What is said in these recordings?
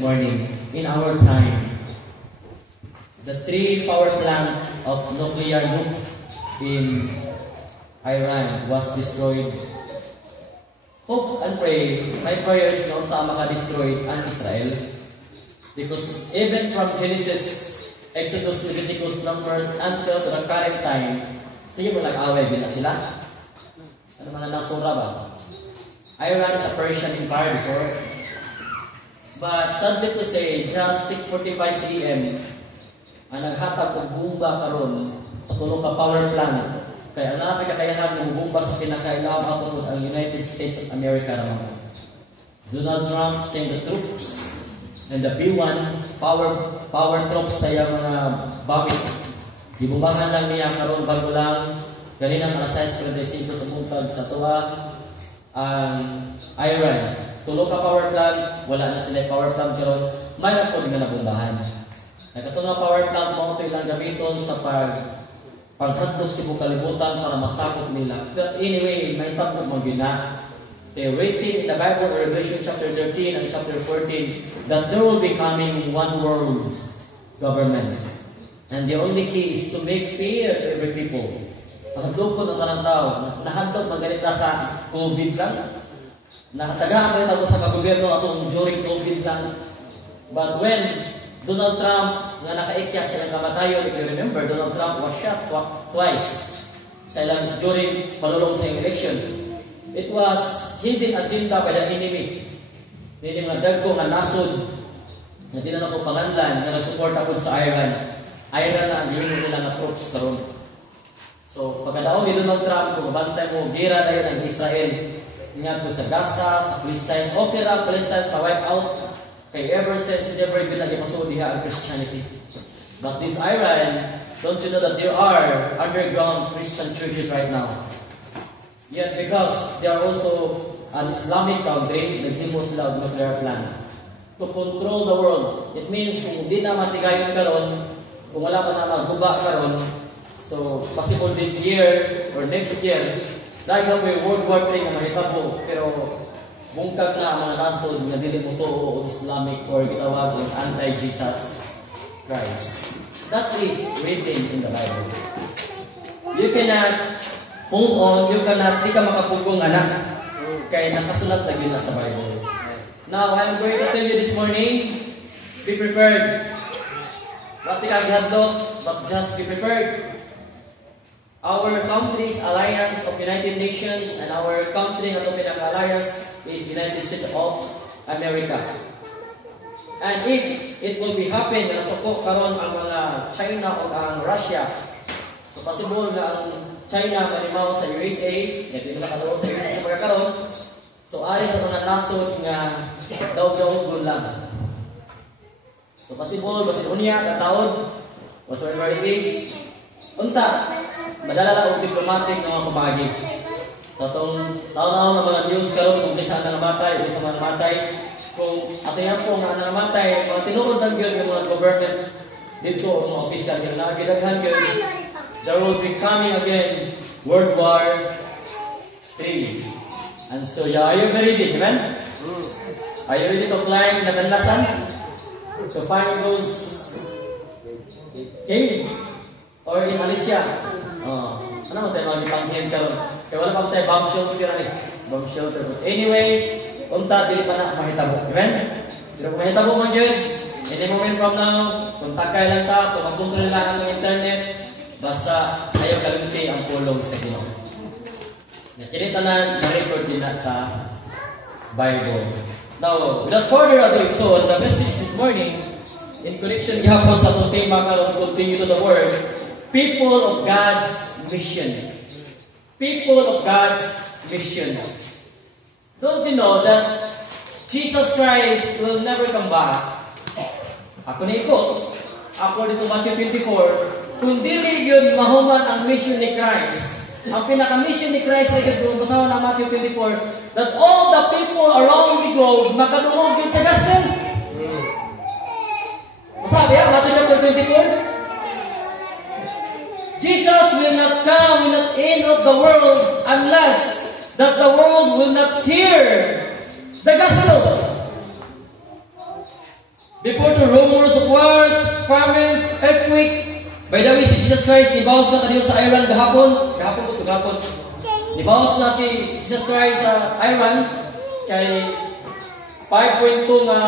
this morning. In our time, the 3 power plants of nuclear nuke in Iran was destroyed. Hope and pray, my prayers na unta maka-destroyed ang Israel. Because even from Genesis, Exodus, Leviticus, Numbers, until to the current time, sige mo nag-away din na sila. Ano mga nasura ba? Iran is a Persian empire before. But sadly to say, just 6:45 p.m. ang naghatag og bomba karon sa tulong ka power plant. Kaya ang napakakayahan ng bomba sa pinakailaw tungod ang United States of America naman. Donald Trump sent the troops and the B-1 power troops sa iyang mga bomber. Gibumbangan lang niya karon bago lang ganina alas 6:45 sa buntag sa tuwa ang Iran. Tulo ka power plant, wala na sila power plant karon, may na po nga nabumbahan. Nagkatulong power plant mo ito ilang gamiton sa pagkatlos sa kalibutan para masakop nila. But anyway, may tapos mag-gina. They're waiting in the Bible, Revelation chapter 13 and chapter 14, that there will be coming one world government. And the only key is to make fear to every people. Pagkadlokod ang tanang tao, nahadlok maganita sa COVID lang. Nakatagaan ko sa kagobyerno atong during COVID lang. But when Donald Trump nga nakaikya sa ilang kamatayon, if you remember, Donald Trump was shot twice sa ilang during malulong sa election. It was hidden agenda by the enemy. Nini mga dagko nga nasod na di na ako panganlan nga nagsuporta po sa Iran. Iran na ang yun nila nga troops karon. So, pagkadaon ni Donald Trump, kung mabantay mo, gira na yun ang Israel. Ingat ko sa Gaza, sa Palestine. Okay ra, Palestine sa wipe out. Kay ever since, never been lagi masudiha ang Christianity. But this Iran, don't you know that there are underground Christian churches right now? Yet because they are also an Islamic country, naghimo sila og nuclear plant to control the world. It means kung hindi na matigayon karon, kung wala pa na maghuba karon, so possible this year or next year, dahil may World War III na mahitabo, pero bungkag na ang mga nasod nga dili mo tuo og Islamic or gitawag og anti-Jesus Christ. That is written in the Bible. You cannot move on, you cannot, di ka makapugong anak. Kaya nakasulat na yun sa Bible. Now, I'm going to tell you this morning, be prepared. Bati ka gihadlok, but just be prepared. Our country's alliance of United Nations and our country na itong alliance is United States of America. And if it will be happen, na suko karon ang mga China o ang Russia, so possible na ang China manimaw sa USA, hindi na nakalaot sa USA sa pagkakaroon. So, ari sa mga nasod nga daw-daw lang. So, possible, basin unya, kataon, whatsoever it is, unta, madala lang ang diplomatic ng mga pamagi. So, itong taon-taon ng mga news karon kung saan na namatay, kung saan na namatay, kung ato yan po nga namatay, mga tinuod ng yun ng mga government dito, mga official, yung nakagilaghan yun, there will be coming again World War III. And so, are you ready? Amen? Are you ready to climb the kanlasan? To find those cave? Or in Malaysia? Ano mo tayo mag-ipanghin ka? Kaya wala pa tayo bomb shelter. Bomb shelter. Anyway, unta, dili pa na mahitabo. Amen? Pero kung mahitabo man yun, any moment from now, kung takay lang ta, kung magpunto lang ang internet, basta ayaw kalunti ang pulong sa Ginoo. Nakinita na na-record din na sa Bible. Now, without further ado, so the message this morning, in connection gihapon sa itong tema karon continue to the word, people of God's mission. People of God's mission. Don't you know that Jesus Christ will never come back? Ako na ikot, according to Matthew 24, kung dili yun mahuman ang mission ni Christ, ang pinaka-mission ni Christ ay kung basahan ng Matthew 24, that all the people around the globe makadungog yun sa gospel. Masabi yan, Matthew chapter 24? Jesus will not come, will not end of the world unless that the world will not hear the gospel. Before the rumors of wars, famines, earthquake. By the way, si Jesus Christ, nibawas na kanina sa Iran gahapon. Gahapon. Nibawas na si Jesus Christ sa Iran kay 5.2 nga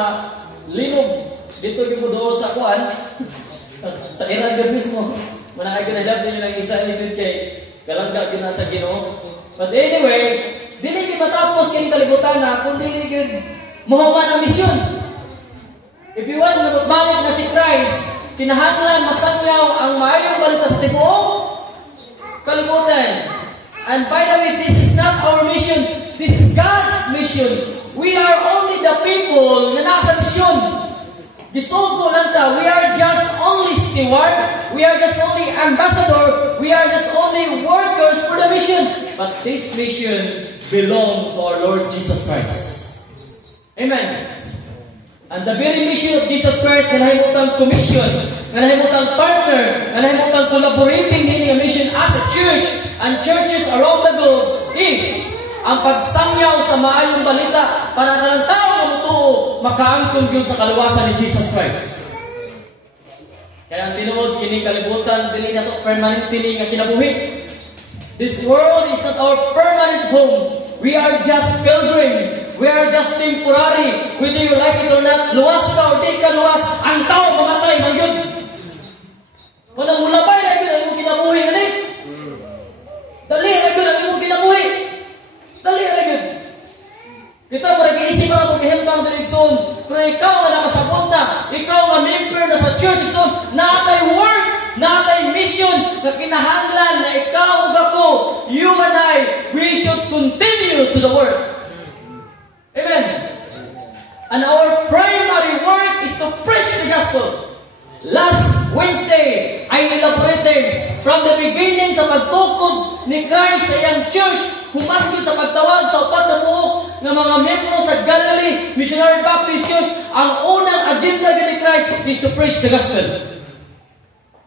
linog dito yung doon sa kuan sa Iran gud mismo. Manakay ginadab din yung Israeli din kay kalangga gina sa Ginoo. But anyway, dili gyud matapos kay kalibutan na kun dili gyud mohuman ang misyon. If you want na magbalik na si Christ, kinahanglan masanglaw ang maayong balita sa tibuok kalibutan. And by the way, this is not our mission. This is God's mission. We are only the people na nasa mission. Gisulgo lang ta. We are just only steward. We are just only ambassador. We are just only workers for the mission. But this mission belongs to our Lord Jesus Christ. Amen. And the very mission of Jesus Christ na nahimutang commission, na nahimutang partner, na nahimutang collaborating din yung mission as a church and churches around the globe is ang pagsangyaw sa maayong balita para ng tao na mutuo makaangkon yun sa kaluwasan ni Jesus Christ. Kaya ang tinuod, kini kalibutan, dili na ito permanent pili nga kinabuhi. This world is not our permanent home. We are just pilgrim. We are just temporary. Whether you like it or not, luwas ka o di ka luwas, ang tao mamatay, magyud. Walang mulabay na yun ang imong kinabuhi, ani? Dali na yun ang imong kinabuhi. Dali na yun. Kita mo nag-iisip na itong kahintang direksyon. Pero ikaw na nakasabot na, ikaw na member na sa church, nakatay work, nakatay mission, na kinahanglan na ikaw ako, you and I, we should continue to the work. Amen. And our primary work is to preach the gospel. Last Wednesday, I elaborated from the beginning sa pagtukod ni Christ sa iyang church, humangin sa pagtawag sa upat na buok ng mga membro sa Galilee Missionary Baptist Church. Ang unang agenda ni Christ is to preach the gospel.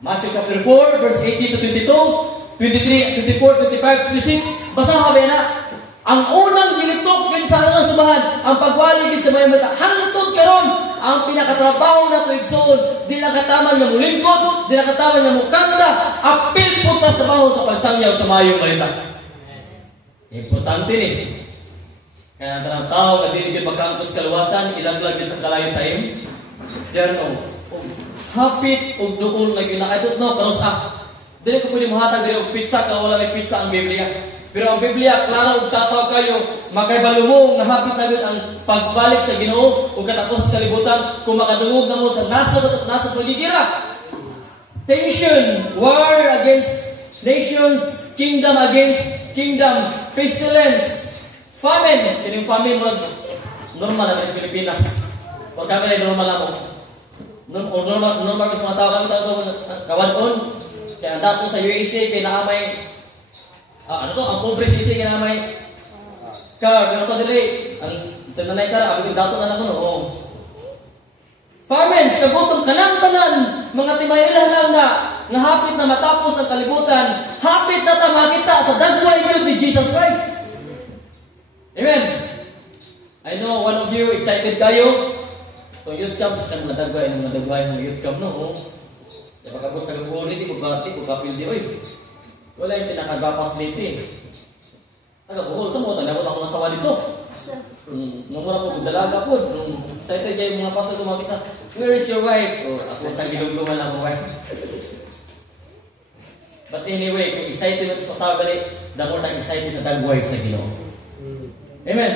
Matthew chapter 4, verse 18 to 22, 23, 24, 25, 26. Basahan ba na? Ang unang gilitok din sa mga subahan, ang pagwaligid sa mga mata. Hangtod karon ang pinakatrabaho na ito igsoon. Di lang kataman na mulingkod, di lang kataman na mukanda, apil po ta sa baho sa pagsangyaw sa mayong balita. Importante ni. Kaya ang tao na dinigil magkaangkos kaluwasan, ilaglag din sa kalayo sa im. There no. Hapit o dukol na yun. I don't know, karusa. Dili ko pwede mahatag dili o pizza, wala may pizza ang Biblia. Pero ang Biblia, klaro, tataw kayo, makaibalumong, nahapit na yun ang pagbalik sa Ginoo, o katapos sa kalibutan, kung makadungog na mo sa nasod at nasod magigira. Tension, war against nations, kingdom against kingdom, pestilence, famine. Yung famine, normal na sa Pilipinas. Huwag kami na normal ako. Normal kasi mga tao kami kawan-on. Kaya dato sa USA, kaya nakamay ang pobre sisi kaya may scar, pero ito dili. Ang sa nanay ka, abig dato na ako no. Famines, kagutom, kanang-tanan, mga timayilan lang na hapit na matapos ang kalibutan, hapit na makita sa dagway yun ni Jesus Christ. Amen. I know one of you excited kayo. Kung youth camp, kan madagway ng youth camp, no? Kaya pagkapos sa gagawin, di magbati, magkapil di, oy. Wala yung pinakagapas dito. Buhol sa mo, nalabot ako nasawa dito. Nung muna po, dalaga po. Nung excited kayo mga pastor kumakita, where is your wife? O, ako sa gilugluman ang wife. But anyway, kung excited mo sa tawag, the more na excited sa dagwife sa Ginoo. Amen.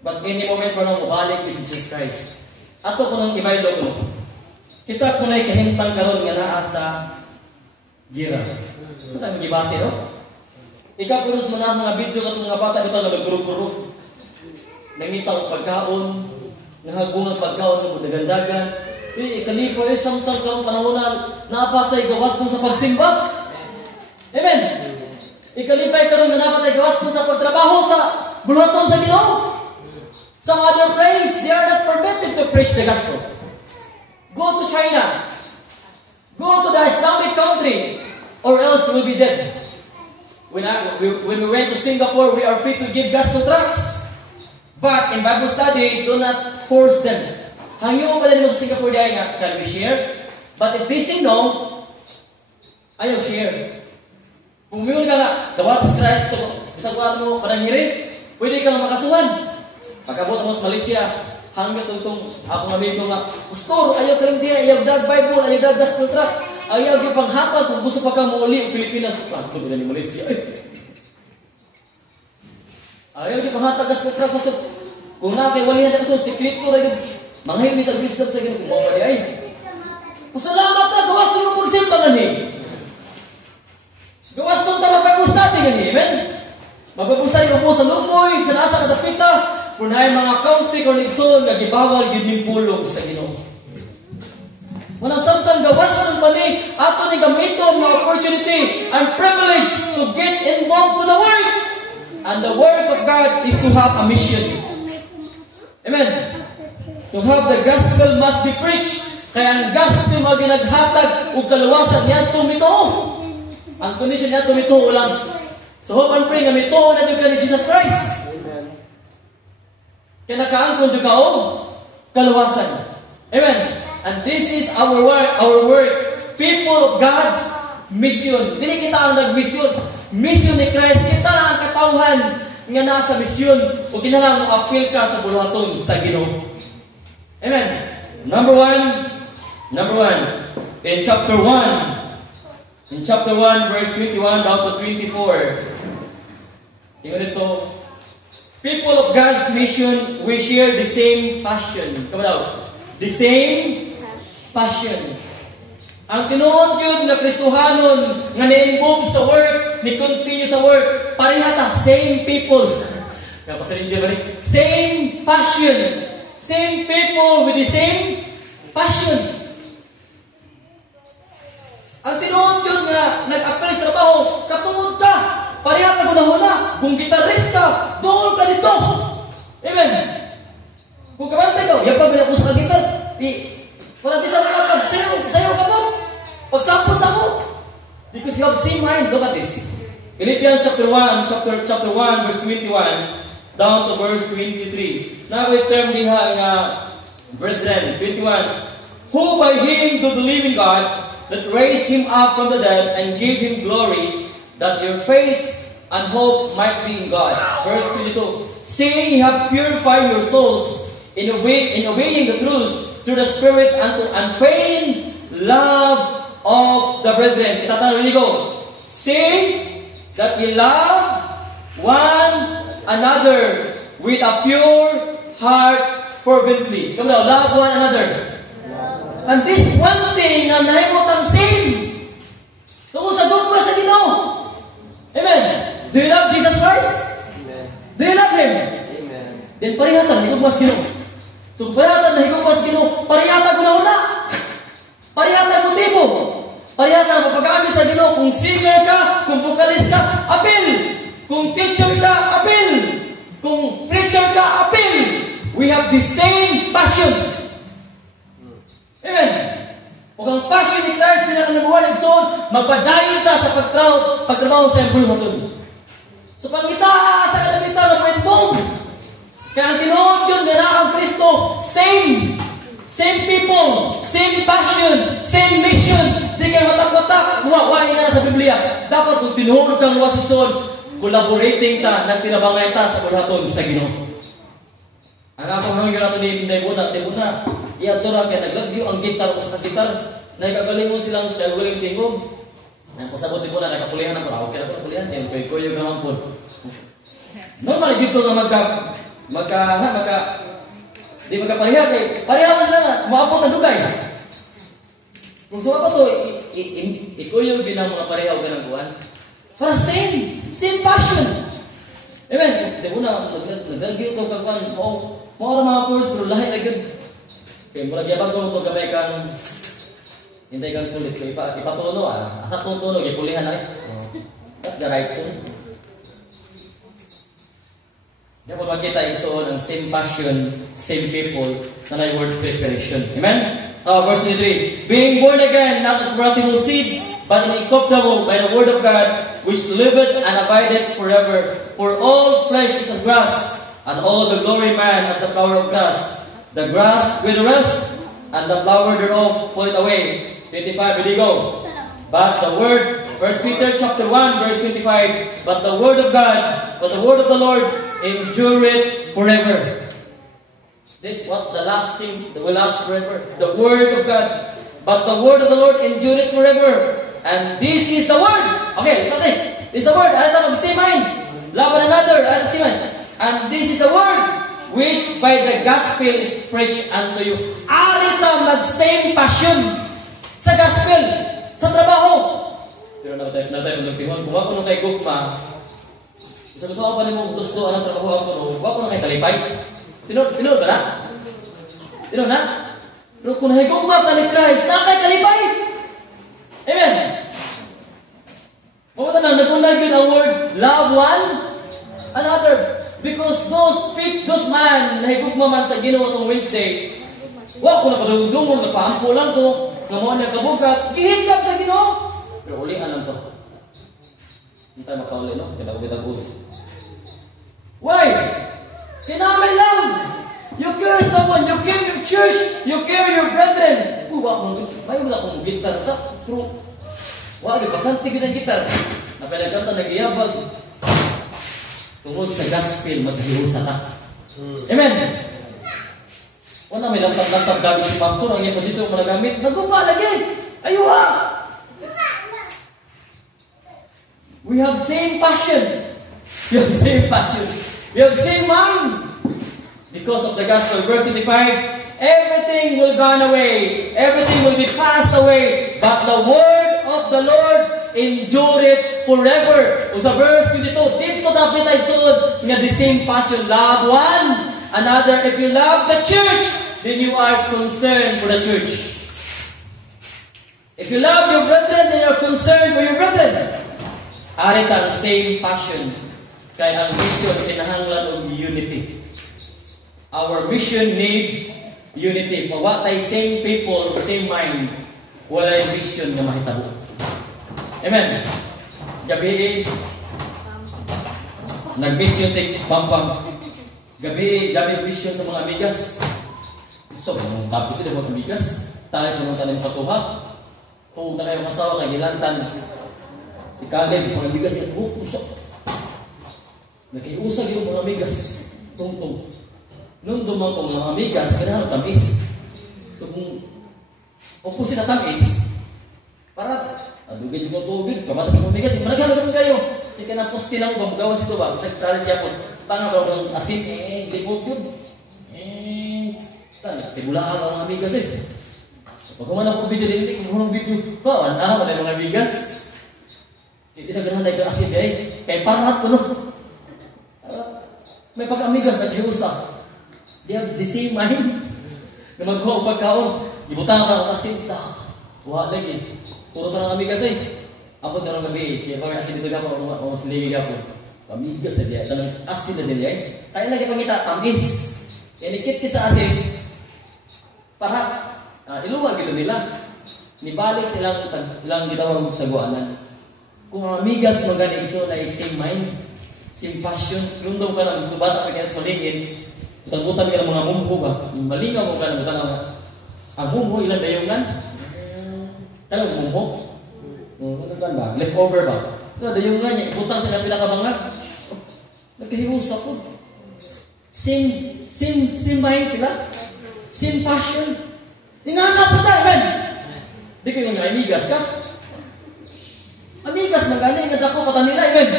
But any moment pa nang mabalik ni Jesus Christ. Ato ko nang ibaylog mo. Kita ko na'y kahintang karon nga naa sa gira. Sa tayo magibati, no? Ikaw po nung mga video ka mga bata dito na magpuro-puro. Nangita ang pagkaon, nahagungan pagkaon ng dagandagan. Kanipo samtang karong panahonan, napatay gawas mo sa pagsimba. Amen. Ikalipay karon nga napatay gawas mo sa pagtrabaho sa buluhaton sa Ginoo. Some other place, they are not permitted to preach the gospel. Go to China. Go to the Islamic country. Or else we'll be dead. When we went to Singapore, we are free to give gospel tracts. But in Bible study, do not force them. hangyo pa din mo sa Singapore dahil nga, can we share? But if they say no, ayaw share. Kung mayroon ka nga, dawat sa Christ, isang kuwan mo, panangirin, pwede kang makasuhan. Pagkabot mo sa Malaysia, hanggang itong akong amigo nga, Pastor, ayaw ka rin din, ayaw dag Bible, ayaw dag gospel trust, ayaw di panghatag kung gusto pa kang mauli ang Pilipinas. Pagkabot na ni Malaysia. Ayaw di panghatag gospel trust, Pastor. Kung na kay walihan na kaso, sekreto na yun, mga himit ang wisdom sa ganun, kung mga ay. Pasalamat na, gawas nyo magsimpangan eh. Gawas nung talapagpus natin yan eh, amen? Magpapusan yung po sa lumoy, sa nasa katapita, kung na mga county kung nagsun, nagibawal yun yung pulong sa Ginoo. Walang samtang gawas ng mali, ato ni gamiton ng opportunity and privilege to get involved to the work. And the work of God is to have a mission. Amen? To have the gospel must be preached. Kaya ang gospel mga ginaghatag o kaluwasan niya tumito. Ang condition niya tumito lang. So hope and pray nga mito na ito ka ni Jesus Christ. Amen. Kaya nakaangkon ito ka o kaluwasan. Amen. And this is our work. People of God's mission. Dili kita ang nag-mission. Mission ni Christ. Kita na ang katawhan nga nasa mission. O kinalang mo appeal ka sa buluhaton sa Ginoo. Amen. Number one, in chapter 1, verse 21 down to 24, tingnan ito, people of God's mission, we share the same passion. Come on, the same passion. Ang tinuod yun na Kristohanon, nga na-involve sa work, ni-continue sa work, parihata, same people. Same passion. Same people with the same passion. Ang tinuod yun nga nag-apply sa trabaho, katuod ka, parehata ko na huna, kung gitarista, doon ka dito. Amen. Kung kabante ka, yapag na ko sa gitar, wala di sa mga sayo ka po, pagsampol-sampol. Because you have same mind. Look at this. Philippians chapter 1, verse 21, down to verse 23. Now we term diha nga, brethren, 21, who by him do believe in God, that raised him up from the dead and gave him glory, that your faith and hope might be in God. Verse 22, saying you have purified your souls in obeying the truth through the Spirit unto unfeigned love of the brethren. Itatanong ko, say that you love one another with a pure heart fervently. Come on, love one another. And this one thing na nahimot ang sin. Tungo sa dogma sa Ginoo. Amen. Do you love Jesus Christ? Amen. Do you love Him? Amen. Then parihatan, higugma sa Ginoo. So parihatan na higugma sa Ginoo, parihatan ko na una. Parihatan ko tipo. Parihatan ko pag-aamin sa Ginoo. Kung singer ka, kung vocalist ka, appeal. Kung teacher ka, appeal. Kung preacher ka, appeal. We have the same passion. Amen. Kung ang passion ni Christ pinakanabuhan ng soul, magpadayon ta sa pagtrabaho sa embuluhaton. So pag kita sa kalamita na po-involve, kaya ang tinuod yun, nila ang Kristo, same people, same passion, same mission. Di kayo watak-watak, wawain na sa Biblia. Dapat kung tinuod kang luwas ng soul, collaborating ta, nagtinabangay ta sa buluhaton sa Ginoo. Ang akong hanggang nato ni Debuna, iadura kaya naglagyo ang gitar o sa gitar, nagkagalingon silang nagagaling tingog. Pasabot din mo na, nakapulihan na po. Ako kaya po napulihan, yan, kaya ko yung naman po. Normal, dito nga di magkapahiya kay, pareha mo sila, maapot na dugay. Kung sa mga to, ikuyo ginang mga pareha o ganang buwan. Para same passion. Amen. Di mo na, nagdalgyo ito kagwan, mga mga purs, pero lahat na yun. Kaya mula gyabag ko ito gamay kang hintay kang sulit. Ipatuno, asa tutuno, ipulihan na that's the right tune. Dapat makita isuon ang same passion, same people, na na word preparation. Amen? Verse 23, being born again, not of corruptible seed, but incorruptible by the word of God, which liveth and abideth forever. For all flesh is as grass, and all the glory man as the flower of grass. The grass withereth, and the flower thereof falleth away. 25, ready go. But the word, 1 Peter chapter 1, verse 25, but the word of the Lord endureth forever. This what the last thing that will last forever. The word of God. But the word of the Lord endureth forever. And this is the word. Okay, look at this. This is the word. At the same mind. Love one another. At the same mind. And this is the word which by the gospel is preached unto you. Aritam nag same passion sa gospel, sa trabaho. Pero na tayo magpihon. Kung ako nung kay Gugma, isa-gusto ko pa rin mong gusto ang trabaho ako nung, wako nung kay Talipay. Tinod ba na? Tinod na? Pero kung nahigugma ka ni Christ, na kay Talipay. Amen. Mabuta na, nagkundag yun ang word, love one another. Because those man, nahigugma man sa Ginoo itong Wednesday, wako na padungdungong, nagpaampo lang ko, nga mo na kabugat, gihigap sa Ginoo. Pero ulihan lang to. Hindi tayo makauli, no? Kaya ako bitag-us. Why? Kinamay love. You care someone, you care your church, you care your brethren. May wala akong gitar ta. Pero, wala, bakanti ko ng gitar. Napinagkanta, nag-iabag. Tungkol sa gospel, maghihusa ka. Amen. Wala, may lamtap-lamtap gamit si pastor, ang iyong dito managamit. Nagumpa lagi. Ayuha. We have same passion. We have same passion. We have same mind. Because of the gospel, verse 25, everything will gone away. Everything will be passed away. But the word of the Lord endureth forever. O sa verse 22, dito dapat tayo sunod nga the same passion. Love one another. If you love the church, then you are concerned for the church. If you love your brethren, then you are concerned for your brethren. Arit ang same passion. Kaya ang mission, kinahanglan ng unity. Our mission needs unity. Mawa tayo same people, same mind. Wala yung mission na mahitabo. Amen. Gabi, nag-mission si Pampang. Gabi mission sa mga amigas. So, kung tapos ito mga amigas, tayo sa mga tanim patuha. Kung na kayong asawa, kagilantan. Si Caleb, mga amigas, usap. Nagkiusag yung mga amigas. Tungtong. Nung dumang ko mga amigas, kailangan tamis. So kung opposite na tamis, para adugin yung tubig, kamata sa mga amigas, managalagan kayo. Hindi ka na posti lang, bamugawas ito ba? Kasi tralis siya po, tanga ba ng asin, likod yun. Tibulahan ang mga amigas eh. Pag kumana ko video din, hindi ko video. Wala yung mga amigas. Hindi na ganahan na yung asin eh. Kaya parat ko no. May pag-amigas na kiusa. They have the same mind. Na magkuha ang pagkaon. Ibutang ka ang asin. Wala lagi. Puro ka ng amigas eh. Apo ka ng gabi. Kaya kami asin dito ka po. O siligi ka po. Amigas na diya. Tanong asin na diya eh. Kaya lagi pangita. Tamis. Kaya nikit-kit sa asin. Parat. Iluwag ito nila. Nibalik silang ginawang taguanan. Kung ang amigas magaling so na same mind. Same passion. Kung daw ka na bata ka kaya solingin. Utang-utang ka ng mga mumho ba? Malingaw mo ka ng utang nga. Ang mumho, ilan dayungan? Tanong mumho? Ano kan ba? Leftover ba? Dayungan niya. Utang sila pinakabangag. Nagkahiusap po. Same mind sila. Same passion. Inanap po tayo, man! Di kayo nga amigas ka? Amigas, magaling nga dako pata nila, man!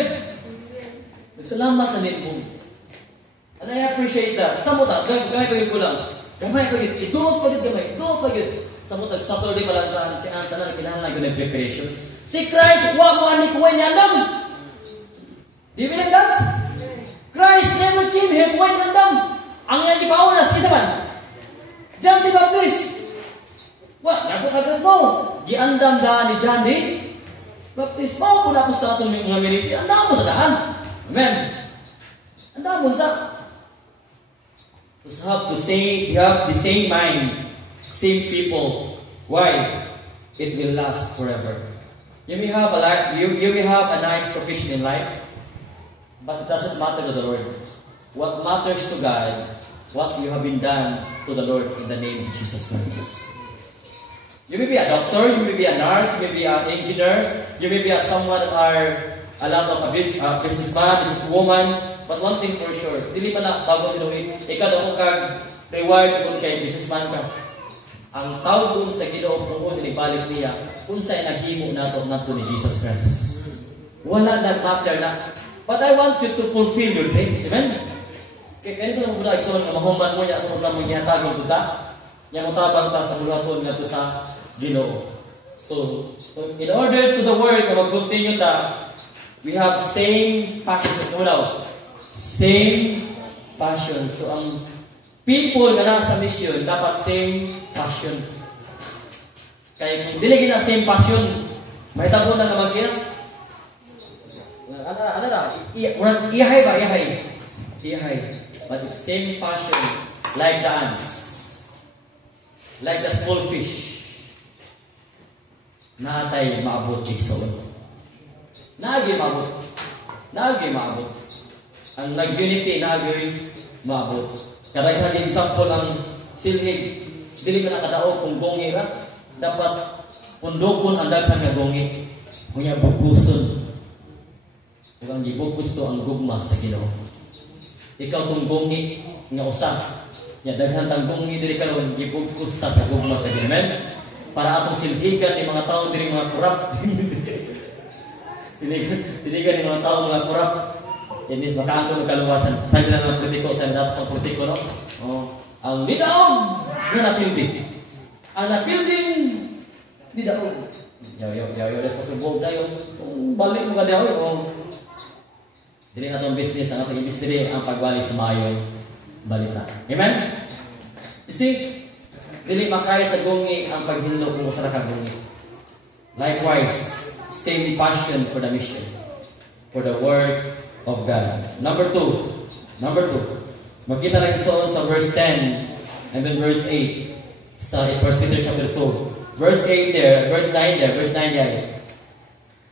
Salamat sa nilpo. And I appreciate that. Sa mo ta, gamay pagin ko lang. Gamay pagin. Ituot pagin gamay. Ituot pagin. Sa mo ta, Saturday pa lang kinantanan, kinahanglan ko ng preparation. Si Christ, huwag mo anik kuwain niya alam. Do you believe that? Christ never came here kuwain niya alam. Ang yan di paunas, isa man. John the Baptist. Wah, nagkakagat mo. Giandam daan ni John the Baptist. Mao po na po sa atong mga ministry. Andam mo sa daan. Amen. Andam mo sa to have the same mind, same people. Why? It will last forever. You may have you may have a nice profession in life, but it doesn't matter to the Lord. What matters to God, what you have been done to the Lord in the name of Jesus Christ. You may be a doctor, you may be a nurse, you may be an engineer, you may be someone that are a lot of a businessman, businesswoman, but one thing for sure, dili man na bago tinuwi, ikaw ako kag reward kung kay businessman ka. Ang tawag dun sa Ginoo kung nilibalik niya, kung sa'y naghimo nato ni Jesus Christ. Wala na matter na. But I want you to fulfill your dreams. Amen? Kaya ganito lang muna, iksulong na mahuman mo niya, sa mga mong gihatagong tuta, niya matabang ta sa mulaton nga to sa Ginoo. So, in order to the word na mag-continue ta, we have same passion. Same passion. So, ang people na nasa mission, dapat same passion. Kaya kung dili na same passion, mahitabo na naman kina. Ano na? Iyahay ba? Iyahay. But if same passion, like the ants, like the small fish, naatay maabot jigsaw. Naagi maabot. Ang nag-unity, naagi maabot. Karaghan example ang silhig, dili man nakadaog kung gongi ra, dapat pundokon ang daghan nga gongi. Kunya bukuson. Kung ang gibukus to ang gugma sa Ginoo. Ikaw kung gongi nga usa, nya daghan tang gongi diri karon gibukus ta sa gugma sa Ginoo. Amen. Para atong silhigan ni mga tawo diri mga kurap. Siligan ni mga tawo mga kurap. Ini makaangko ng kaluwasan. Sabi lang ng politiko, sabi natin sa politiko, no? Oh, ang nidaog na napilding. Ang napilding, nidaog. Yaw, responsible tayo. Balik mo ka daw, dili na itong business, ang ating business ang pagbalik sa mayong balita. Amen? You see, dili makaya sa gungi ang paghinlo kung usa ka gungi. Likewise, same passion for the mission, for the word of God. Number two. Makita lang isoon sa verse 10 and then verse 8 sa 1 Peter chapter 2. Verse 9 there.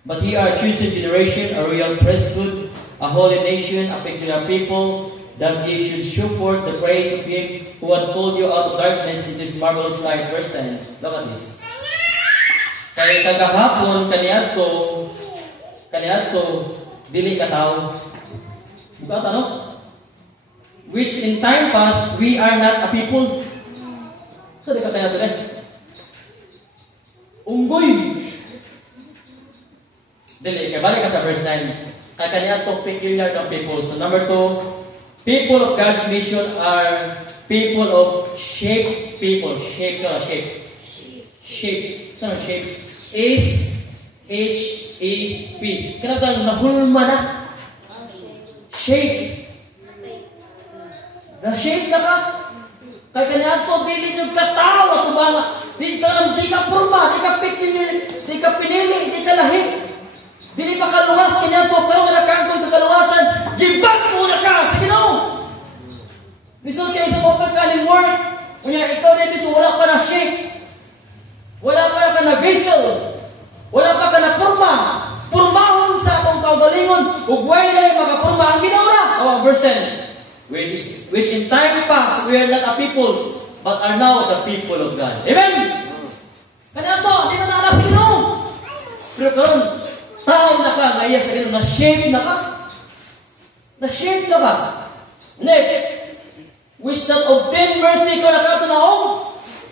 But ye are a chosen generation, a royal priesthood, a holy nation, a peculiar people, that ye should show forth the praise of Him who had called you out of darkness into His marvelous light. Verse 10. Look at this. Kaya kagahapon kaniadto dili kataw. Buka tanong. Which in time past we are not a people. So di ka kaya dili. Unggoy. Dili kay balik ka sa verse 9. Kaya kaniadto peculiar ng people. So number 2, people of God's mission are people of shape people. Shape. Ano shape? S-H-A-P. Kanatang nahulma na. Shape. Na-shape na ka. Kaya kanyato, dili nyo katawa. Di ka purma, di ka pinili, di ka lahi. Dili pa kaluwas, kanyato, karoon na kangkong kakaluwasan. Gibak mo na ka sa Ginoo. Bisun kayo sa pagkakaling word. Kaya ikaw rin, bisun, wala pa na shape. Wala pa ka na vessel. Wala pa ka na purma. Purmahon sa akong kaugalingon. Ug walay makapurma ang Ginoo. Oh, verse 10. Which in time past we are not a people, but are now the people of God. Amen? Kaya ito, hindi na naalas sa Ginoo. Pero karon, tao na ka, ngaya sa Ginoo, na-shape na ka. Na-shape na ka. Next, which not obtain mercy ko na ka ito na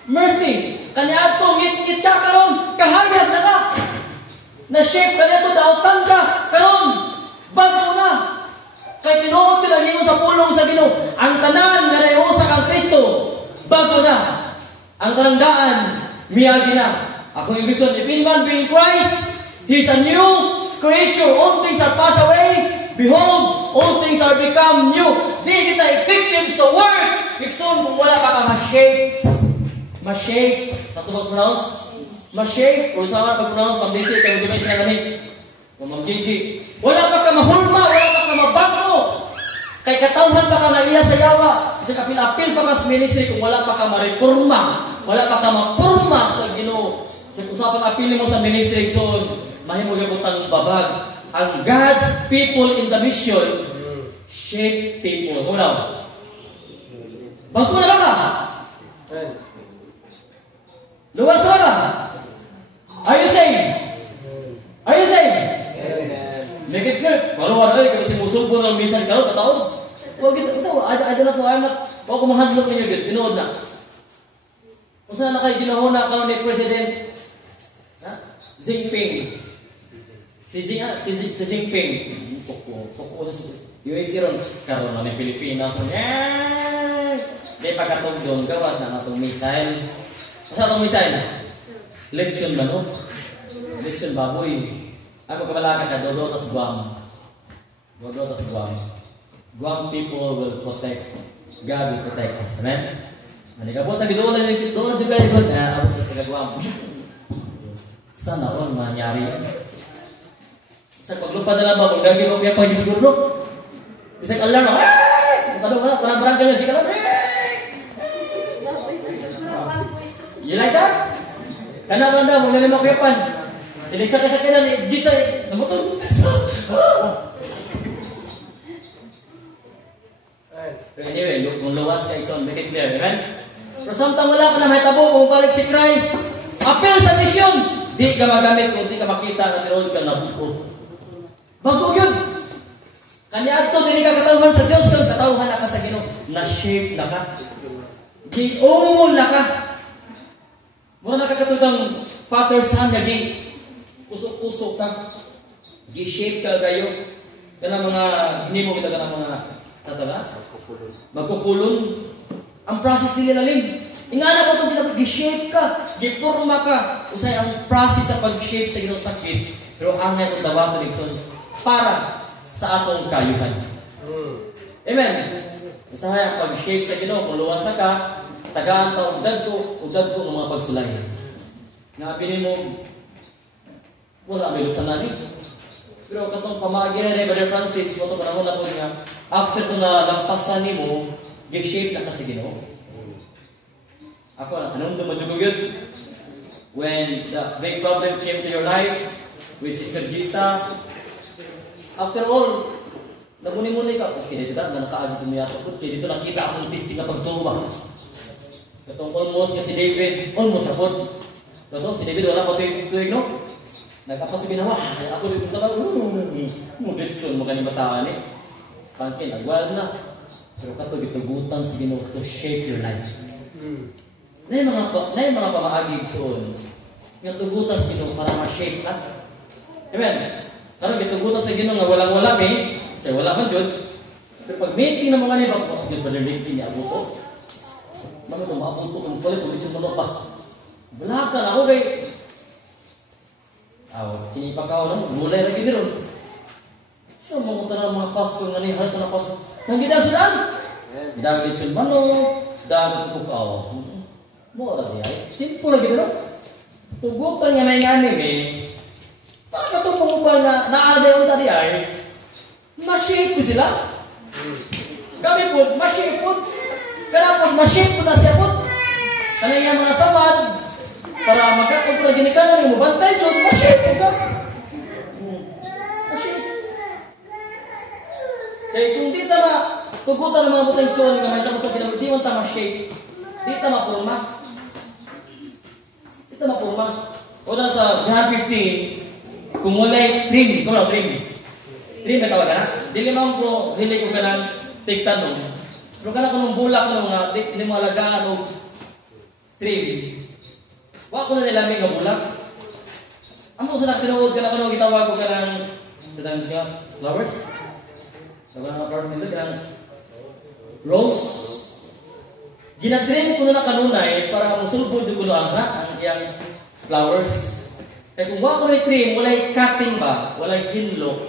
mercy. Kanya ito, ngit ka karon, kahayag na ka. Na-shape kanya ito, daotan ka, karon, bago na. Kaya tinuot ko lang sa pulong sa Ginoo. Ang tanan na nahiusa kang Kristo, bago na. Ang talanggaan, miyagi na. Ako yung vision, if anyone be in Christ, he is a new creature. All things are passed away. Behold, all things are become new. Di kita effective sa word. Ikson, kung wala pa ka ma-shape. Sa tubos pronounce? Ma-shape. Kung saan ka pag-pronounce, pang-basic, kaya hindi may sinagamit. Kung mag-gigi. Wala pa ka mahulma, wala pa ka mabago. Kay katawhan pa ka na iya sa yawa. Kasi kapil-apil pa ka sa ministry kung wala pa ka ma-reforma. Wala pa ka ma-purma sa Ginoo. Kasi kung saan pag-apilin mo sa ministry, so, mahimog yung butang babag. Ang God's people in the mission shape people. Unaw. Bago na ka. Luwas na ba? Are you saying? Are you saying? Make it clear. Kalau ada kasi musul po ng minsan kalau kataon. Wag ito, ada na po amat. Wag ko mahadlok ninyo gid. Tinuod na. Kung saan na kayo ginahon na karon ni President Jinping. Si Jinping. Suko sa US ron karon na ni Pilipinas. Di pagkatong doon gawas na natong missile. Asa tong missile? Leksyon ba no? Leksyon baboy. Ako kabalaka ka, Dodo tas Guam. Dodo tas Guam. Guam people will protect. God will protect us. Amen? Manikabot na doon na juga ikot na abot na taga Guam. Sana all mangyari yan. Sa paglupad na lang ba, kung lagi mo kaya pag-disgurno. Isang alarm, ay! Tanong ka na, parang-parang ka nyo, sige lang, you like that? Kanang mo na lima kuyapan. Ilisa ka sa kailan ni Jisay, namotor mo anyway, kung luwas ka ison, make it clear, amen? Pero samtang wala ka na mahitabo, kung balik si Christ, apel sa misyon, di ka magamit kung di ka makita na tiroon ka nabuko. Bago yun! Kanya ato, di ka katauhan sa Diyos, kung katauhan na ka sa Ginoo, na-shape na ka. Giumol na ka. Muna nakakatutang father's hand na kusok-kusok ka. Gi-shape ka kayo. Kana mga, hindi mo kita ka ng mga tataga? Magkukulon. Ang process nila lalim. Ingana ko itong ginagawa, gi-shape ka. Gi-forma ka. Usay ang process sa pag-shape sa ginong sakit. Pero ang nga itong dawato, Nixon, para sa atong kayuhan. Amen. Usahay ang pag-shape sa ginong, kung luwasa ka, tagaan ka, ugad ko ng mga pagsulay. Nga mo, wala may luksan namin. Pero katong pamagi na Brother Francis, mo ito panahon na po niya, after ito na lampasan mo, give-shape na kasi Ginoo. Ako, anong dumadugog yun? When the big problem came to your life, with Sister Gisa, after all, nabuni-muni ka, okay, dito na nakaagad tumiyato ko, okay, dito nakita akong testing na pagtuwa. Katong almost kasi David, almost ako. Katong si David, wala pa tuwig, no? Nagkapasibi na, ako dito talaga, muditson mo kanong bataan eh. Pangkin, agwad na. Pero kato, gitugutan si Ginoo to shape your life. Na yung mga pamaagig soon, yung tugutan si Ginoo para ma-shape ka. Amen? Karong gitugutan si Ginoo nga walang-wala eh, kaya wala man dyan. Pero pag meeting na mga nila, Diyos ba na meeting niya abuto? Bakit ito, maabuto kung palit, ulit yung mga pa. Wala ka na ako kay... kinipagaw na mo, mulay lagi niron. So, mga tanang mga pastor nga niya, halos na pastor. Nang gidasudan, dagit yung manok, dagit kukaw. Mura di ay. Simple lagi niron. Tugutan nga na yung anim eh. Para itong pangubal na naadayon tadi ay, ma-shape sila. Kami po, ma-shape po. Kaya po, ma-shape po na siya po. Kaya yung mga samad, para magkakong lagi ni kanan, yung mabantay doon, ma-shape po ka. Ma-shape. Kaya kung di ta tugutan ng mga butang soul, nga may tapos sa pinamit, di man ta ma-shape. Di ta mapurma. Di ta mapurma. O na sa John 15, kung walay trim, kung wala trim. Trim may tawag na? Dili naman po, hili ko ka ng tigtanong. Pero ka na kung bulak ko nung nga, hindi mo alagaan o trim. Wa ko na nilamig ang bulak. Amo sa naktinuod ka na kung gitawag ko ka ng flowers? Tawag na flower nito ka ng rose. Ginatrim ko na kanunay para musulbol di ko na ang iyang flowers. Kaya kung wa ko na trim, walay cutting ba, walay hinlo,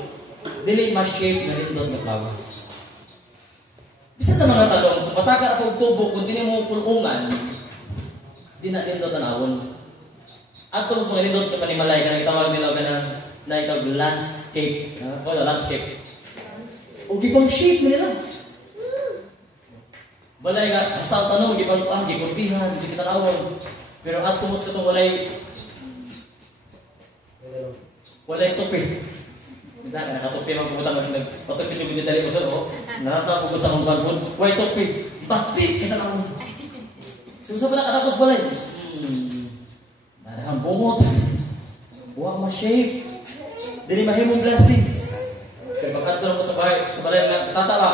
dili ma-shape na rin doon ng flowers. Bisa sa mga talong, pataka ako tubo, kung dili mo pulungan, di na din doon tanawon. At kung mga nindot ka panimalay, ka itawag nila ka na itawag landscape. Wala, landscape. O gipang shape nila. Balay ka, asal tanong, gipang gikurtihan, gitanawon. Pero at kung sa itong walay tupi. Kita ka, nakatupi mga pumunta mo, patupi yung binidali mo sa loob. Narata ko sa mga bagod, walay tupi. Batik, kitanawon. So sa pala katakos balay. Narahang bungot. Huwag ma-shape. Dili mahimong blessings. Kaya pagkanto lang mo sa balay na tatala.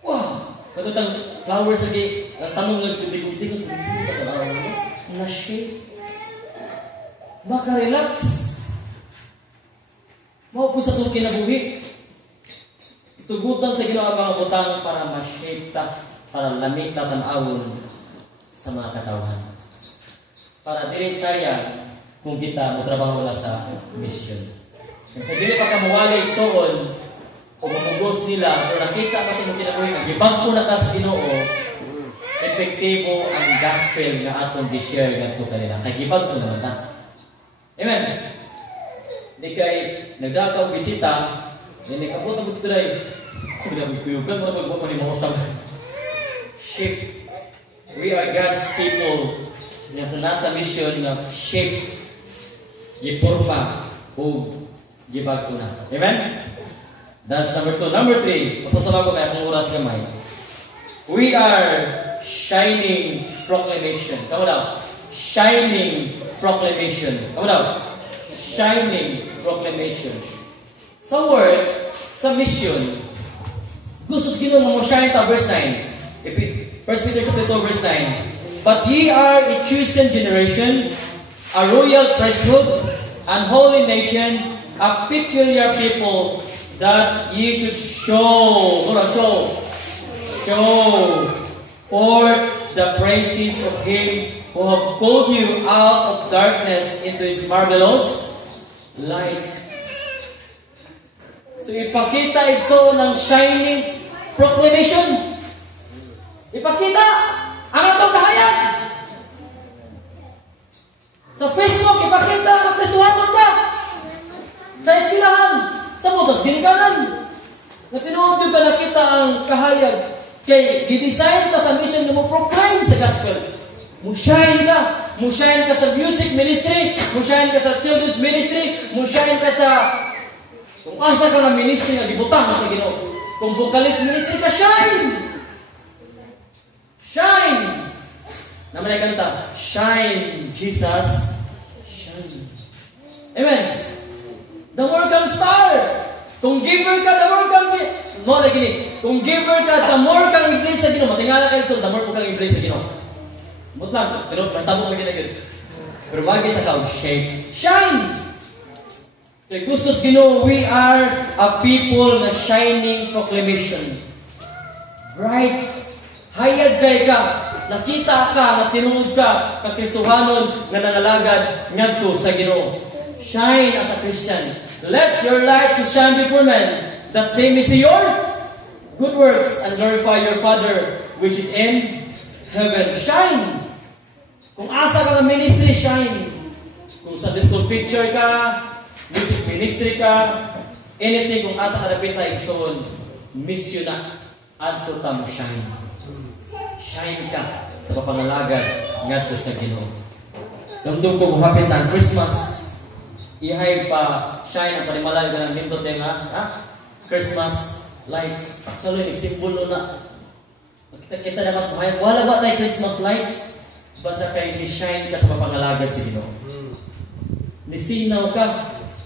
Wow! Katutang flowers lagi. Ang tanong lang tulig-tulig. Na-shape. Maka-relax. Maupo sa itong kinabuhi. Tugutan sa ginawa mga butang para ma-shape ta, para lamig ta tanawon sa mga katawan. Para dili sayang kung kita magtrabaho na sa mission. Kung sa dili pa kamuwalay soon, o mamugos nila, o nakita kasi mo kinabuhi, nagibag po na ta sa Ginoo, epektibo ang gospel na atong di-share ganito kanila. Nagibag po naman ta. Amen. Di kay nagdakaw bisita, hindi kabot ang buti rin. Pinagpuyugan mo na magbuot mo ni mga usap. Shape. We are God's people na nasa mission na shape, giporma, o gibag ko na. Amen? That's number 2. Number 3, pasasama ko kaya kung oras gamay. We are shining proclamation. Kamu daw? Shining proclamation. Kamu daw? Shining proclamation. Sa word, sa mission, gusto Ginoo mo shine ta verse 9. If 1 Peter chapter 2 verse 9. But ye are a chosen generation, a royal priesthood, an holy nation, a peculiar people, that ye should show forth the praises of Him who have called you out of darkness into His marvelous light. So ipakita ito ng shining proclamation. Ipakita ang atong kahayag. Sa Facebook, ipakita ang Kristohanon ka. Sa eskwelahan, sa motos, ginikanan. Na tinuod yung ka nakita ang kahayag. Kay gidesign ka sa mission na mo proclaim sa gospel. Mushine ka. Mushine ka sa music ministry. Mushine ka sa children's ministry. Mushine ka sa kung asa ka ng ministry na gibutang sa Ginoo. Kung vocalist ministry ka, shine! Shine! Naman ay kanta, shine, Jesus, shine. Amen! The more kang star. Kung giver ka, the more kang mo na gini. Kung giver ka, the more kang iblis sa Ginoo. Matingala kayo so, the more kang iblis sa Ginoo. Mutlang, pero pantabo ka gina. Pero bagay sa kao, shape, shine! Kay gustos Ginoo, we are a people na shining proclamation. Bright, hayag kay ka, nakita ka, natinuod ka, kakristohanon na nanalagad ngadto sa Ginoo. Shine as a Christian. Let your light so shine before men, that they may see your good works and glorify your Father which is in heaven. Shine! Kung asa ka ng ministry, shine. Kung sa disco picture ka, music ministry ka, anything kung asa ka napit na igsoon, mission na, adto ta mo shine. Shine ka sa papangalagad ngadto sa Ginoo. Nandun ko buhapit ang Christmas, ihay pa shine ang panimalay ka ng nindot nga, Christmas lights. Actually, nagsimbolo na. Kita dapat mahayag, wala ba tayo Christmas light? Basta kay ni-shine ka sa papangalagad sa Ginoo. Nisinaw ka,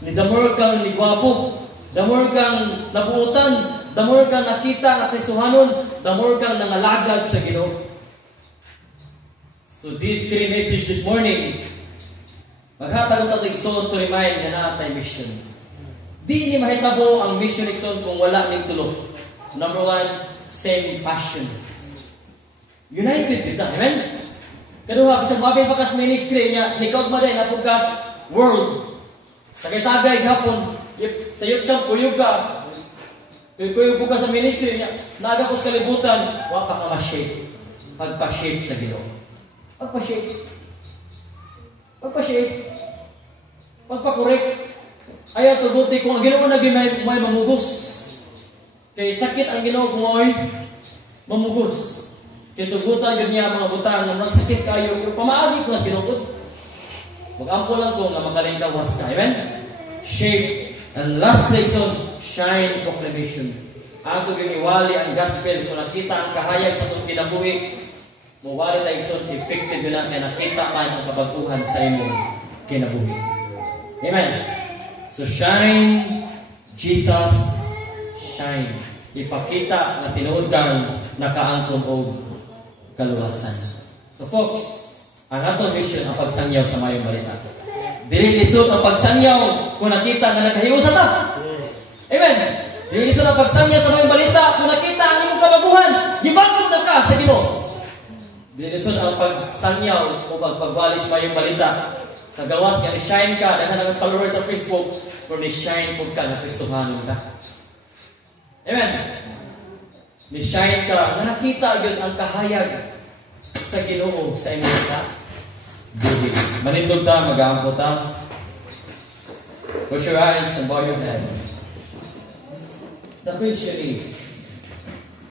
ni damor kang ligwapo, damor kang nabuutan, damor kang nakita na Kristohanon, damor kang nangalagad sa Ginoo. So this three message this morning, maghatag ito igsoon to remind na natin mission. Di ni mahitabo ang mission igsoon kung wala ning tulo. Number 1, same passion. United with that, amen? Kaduha, bisag mabay pakas ministry niya, nikaut maday na pugas world. Tagay-tagay hapon, sa YouTube, kuyog ka. Kuyog ka sa ministry niya. Nagapos kalibutan, wala ka ma-shape. Pagpa-shape sa Ginoo. Pagpa-shape. Pagpa-shape. Pagpa-correct. Ayaw tuguti kung ang Ginoo na may mamugos. Kaya sakit ang Ginoo kung may mamugos. Kaya tugutan yun niya mga butang na nagsakit kayo. Pamaagi ko na sinukod. Mag-ampo lang ko na magaling ka was ka. Amen? Shape. And last lesson, shine proclamation. Ako yung iwali ang gospel. Kung nakita ang kahayag sa itong kinabuhi, Mawali tayo son, effective yun lang kaya nakita man ang kabaguhan sa imong kinabuhi. Amen. So shine, Jesus, shine. Ipakita na tinuod kang nakaangkon og kaluwasan. So folks, ang atong mission ang pagsangyaw sa mayong balita. Dili lisod ang pagsangyaw kung nakita nga nagkahiusa ta. Amen. Dili lisod ang pagsangyaw sa mayong balita kung nakita ang imong kabaguhan, gibagod na ka sa Ginoo. Dili lisod ang pagsangyaw o pagpagwalis sa mayong balita. Kagawas nga ni-shine ka, dahil ang followers sa Facebook, pero ni-shine po ka na Kristohanon ka. Amen. Ni-shine ka, na nakita yun ang kahayag sa Ginoo sa imong ka. Buhi. Manindog ta, mag-aampo ta. Close your eyes and bow your head. The question is,